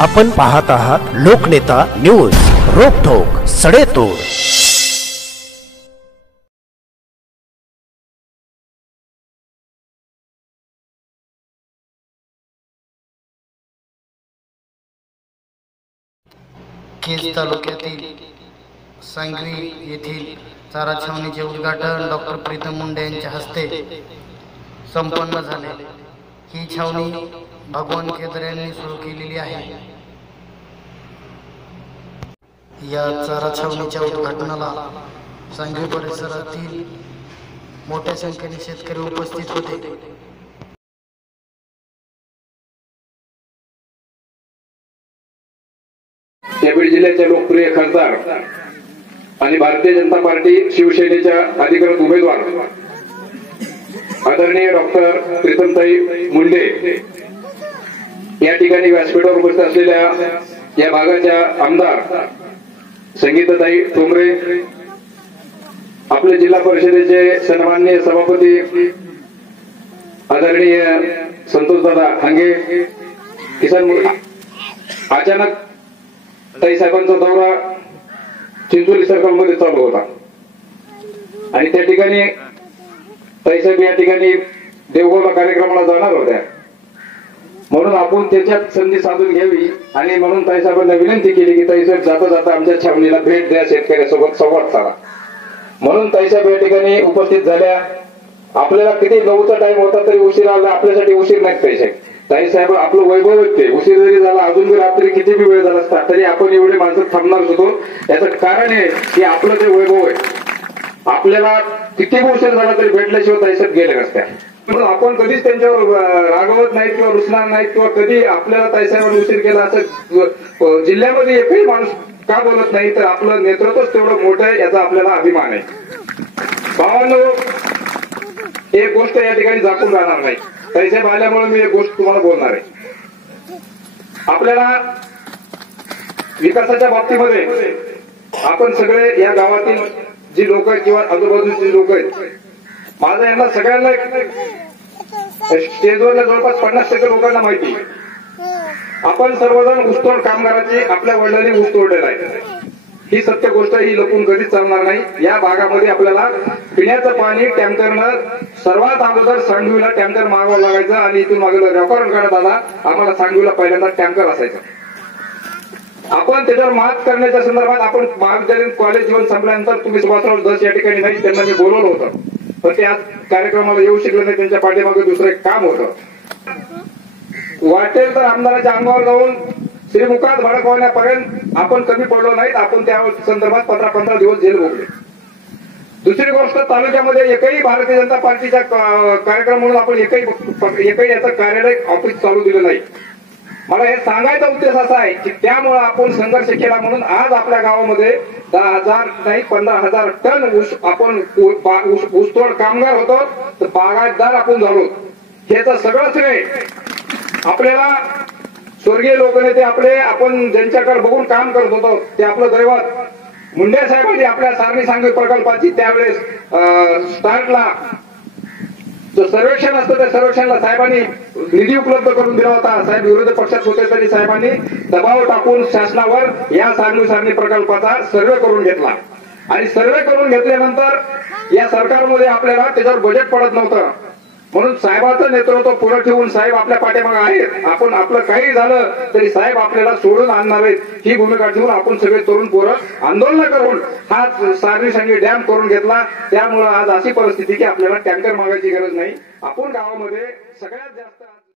आपण पाहत आहात लोकनेता न्यूज रोखोक सडेतोड. केज तालुक्यातील सांगवी येथील चारा छावणीचे उद्घाटन डॉक्टर प्रीतम मुंडे यांच्या हस्ते संपन्न झाले. ही छावणी भगवान केदार यांनी सुरू केलेली आहे. या चारा छावणीच्या उद्घाटनाला सांगवी परिसरातील मोठ्या संख्येने शेतकरी उपस्थित होते. बीड जिल्ह्याचे लोकप्रिय खासदार आणि भारतीय जनता पार्टी शिवसेनेच्या अधिकृत उमेदवार आदरणीय डॉक्टर प्रीतमताई मुंडे. या ठिकाणी व्यासपीठावर उपस्थित असलेल्या या भागाच्या आमदार संगीताताई ठोंबरे आपले जिल्हा परिषदेचे सन्माननीय सभापती आदरणीय संतोषदादा हांगे किसान अचानक ताई साहेबांचा दौरा चिंचोली सर्कल चालू होता. आणि त्या ठिकाणी ताईसाहेब या ठिकाणी देवगोला कार्यक्रमाला जाणार होत्या. म्हणून आपण त्याच्यात संधी साधून घ्यावी आणि म्हणून ताईसाहेबांना विनंती केली की ताईसाहेब जाता जाता आमच्या छावणीला भेट द्या शेतकऱ्यासोबत संवाद साधा. म्हणून ताईसाहेब या ठिकाणी उपस्थित झाल्या. आपल्याला किती नऊचा टाइम होता तरी उशीर आला आपल्यासाठी उशीर नाही ताईसाहेब ताईसाहेब आपलं वैभव आहेत ते उशीर जरी झाला अजून बी रात्री किती बी वेळ झाला असता तरी आपण एवढे माणसं थांबणार होतो. याचं कारण आहे की आपलं जे वैभव आहे आपल्याला किती बी उशीर झाला तरी भेटल्याशिवाय दहशत गेले नसत्या. म्हणून आपण कधीच त्यांच्यावर रागवत नाहीत किंवा रुसणार नाहीत किंवा कधी आपल्याला ताईसाहेबांनी उशीर केला असं जिल्ह्यामध्ये एकही माणूस का बोलत नाही तर आपलं नेतृत्वच तेवढं मोठं आहे याचा आपल्याला अभिमान आहे. भावांनो एक गोष्ट या ठिकाणी झाकून राहणार नाही. पैसे आल्यामुळे मी एक गोष्ट तुम्हाला बोलणार आहे. आपल्याला विकासाच्या बाबतीमध्ये आपण सगळे या गावातील जी लोक आहेत किंवा आजूबाजूची लोक आहेत माझं यांना सगळ्यांना स्टेजवरल्या जवळपास पन्नास टक्के लोकांना माहिती आहे. आपण सर्वजण ऊसतोड कामगाराची आपल्या वडिलांनी ऊस तोडलेला आहे. ही सत्य गोष्ट ही लपून कधीच चालणार नाही. या भागामध्ये आपल्याला पिण्याचं पाणी टँकरनं सर्वात अगोदर सांडवीला टँकर मागवावं लागायचं आणि इथून मागे रेकॉर्ड करण्यात आला आम्हाला सांडवीला पहिल्यांदा टँकर असायचं. आपण त्याच्यावर मात करण्याच्या संदर्भात आपण महाविद्यालयीन कॉलेज जीवन संपल्यानंतर तुम्ही सुभाषराव दस या ठिकाणी नाही त्यांना मी बोलवलं होतं. पण ते आज कार्यक्रमाला येऊ शकले नाही त्यांच्या पाठीमागे दुसरं एक काम होतं. वाटेल तर आमदाराच्या अंगावर जाऊन श्रीमुखात भडकवण्यापर्यंत आपण कमी पडलो नाहीत आपण त्या संदर्भात पंधरा पंधरा दिवस जेल भोगले. दुसरी गोष्ट तालुक्यामध्ये एकही भारतीय जनता पार्टीच्या कार्यक्रम म्हणून आपण एकही एकही याचं कार्यालय ऑफिस चालू दिलं नाही. मला हे सांगायचा उद्देश असा आहे की त्यामुळे आपण संघर्ष केला म्हणून आज आपल्या गावामध्ये दहा हजार नाही पंधरा हजार टन ऊस आपण ऊसतोड कामगार होतो तर बागायतदार आपण झालो. ह्याचं सगळंच श्रेय आपल्याला स्वर्गीय लोकनेते आपले आपण ज्यांच्याकडे बघून काम करत होतो ते आपलं दैवत. मुंडे साहेबांनी आपल्या सारणी सांगली प्रकल्पाची त्यावेळेस अं, स्टार्टला जो सर्वेक्षण असतं त्या सर्वेक्षणला साहेबांनी निधी उपलब्ध करून दिला होता. साहेब विरोधी पक्षात होते तरी साहेबांनी दबाव टाकून शासनावर या सांगवी सारणी प्रकल्पाचा सर्वे करून घेतला. आणि सर्वे करून घेतल्यानंतर या सरकारमध्ये आपल्याला त्याच्यावर बजेट पडत नव्हतं. म्हणून साहेबाचं नेतृत्व पुढे ठेवून साहेब आपल्या पाठीमागे आहेत. आपण आपलं काही झालं तरी साहेब आपल्याला सोडून आणणार आहेत. ही भूमिका ठेवून आपण सगळे तरुण पोरं आंदोलन करून हा सारणी सांगी डॅम करून घेतला. त्यामुळं आज अशी परिस्थिती की आपल्याला टँकर मागायची गरज नाही. आपण गावामध्ये सगळ्यात जास्त